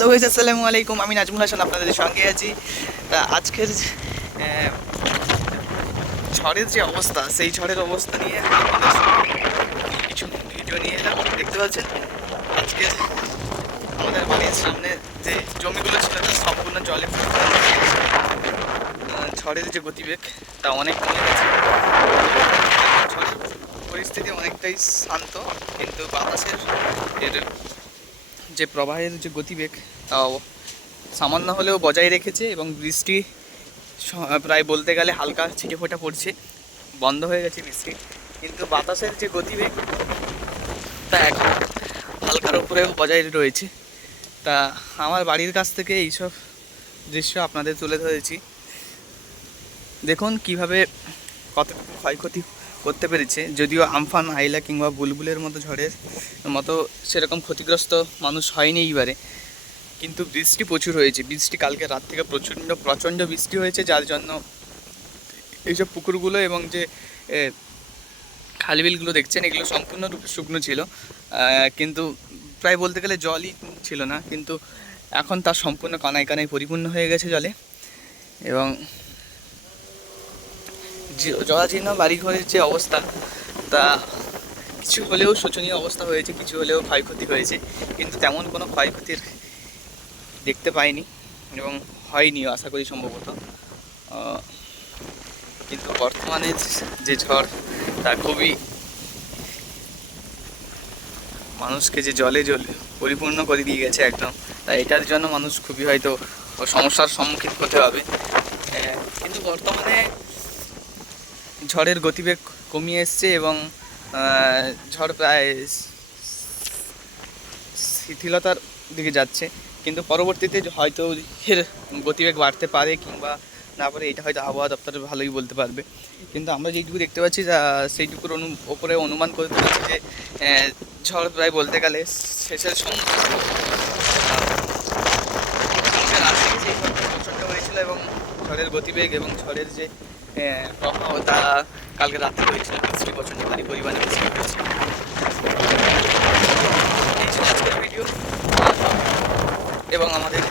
Hello guys, আসসালামু আলাইকুম। আমি নাজমুল হাসান আপনাদের সঙ্গে আছি। তা আজকের ঝড়ের যে অবস্থা, সেই ঝড়ের অবস্থা নিয়ে আপনাদের সঙ্গে কিছু ভিডিও নিয়ে এলাম। দেখতে পাচ্ছেন আজকে আমাদের বাড়ির সামনে যে জমিগুলো ছিল তা সম্পূর্ণ জলে ঝড়ের যে গতিবেগ তা অনেক কমে গেছে। ঝড়ের পরিস্থিতি অনেকটাই শান্ত, কিন্তু বাতাসের এর যে প্রবাহের যে গতিবেগ তাও সামান্য হলেও বজায় রেখেছে এবং বৃষ্টি প্রায় বলতে গেলে হালকা ছিটে ফোঁটা পড়ছে, বন্ধ হয়ে গেছে বৃষ্টি, কিন্তু বাতাসের যে গতিবেগ তা এখন হালকার উপরেও বজায় রয়েছে। তা আমার বাড়ির কাছ থেকে এইসব দৃশ্য আপনাদের তুলে ধরেছি। দেখুন কিভাবে কতটুকু ক্ষয়ক্ষতি করতে পেরেছে। যদিও আমফান, আইলা কিংবা বুলবুলের মতো ঝড়ের মতো সেরকম ক্ষতিগ্রস্ত মানুষ হয়নি এইবারে, কিন্তু বৃষ্টি প্রচুর হয়েছে। বৃষ্টি কালকে রাত থেকে প্রচণ্ড বৃষ্টি হয়েছে, যার জন্য এইসব পুকুরগুলো এবং যে খালবিলগুলো দেখছেন এগুলো সম্পূর্ণরূপে শুকনো ছিল, কিন্তু প্রায় বলতে গেলে জলই ছিল না, কিন্তু এখন তার সম্পূর্ণ কানায় কানায় পরিপূর্ণ হয়ে গেছে জলে। এবং জরাজীর্ণ বাড়িঘরের যে অবস্থা তা কিছু হলেও শোচনীয় অবস্থা হয়েছে, কিছু হলেও ক্ষয়ক্ষতি হয়েছে, কিন্তু তেমন কোনো ক্ষয়ক্ষতির দেখতে পাইনি এবং হয়নিও আশা করি সম্ভবত। কিন্তু বর্তমানে যে ঝড় তা খুবই মানুষকে যে জলে পরিপূর্ণ করে দিয়ে গেছে একদম। তাই এটার জন্য মানুষ খুবই হয়তো সমস্যার সম্মুখীন হতে হবে। কিন্তু বর্তমানে ঝড়ের গতিবেগ কমিয়ে এসছে এবং ঝড় প্রায় শিথিলতার দিকে যাচ্ছে, কিন্তু পরবর্তীতে হয়তো এর গতিবেগ বাড়তে পারে কিংবা না পারে, এটা হয়তো আবহাওয়া দপ্তর ভালোই বলতে পারবে। কিন্তু আমরা যেইটুকু দেখতে পাচ্ছি সেইটুকুর ওপরে অনুমান করতে পারছি যে ঝড় প্রায় বলতে গেলে শেষের প্রচণ্ড হয়েছিল এবং ঝড়ের গতিবেগ এবং ঝড়ের যে প্রভাব তা কালকে রাত্রে হয়েছিল। বৃষ্টি প্রচণ্ড ভারী পরিমাণে বৃষ্টি হয়েছে। এই ছিল আজকের ভিডিও। এবং আমাদের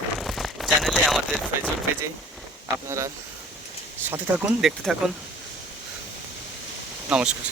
চ্যানেলে, আমাদের ফেসবুক পেজে আপনারা সাথে থাকুন, দেখতে থাকুন। নমস্কার।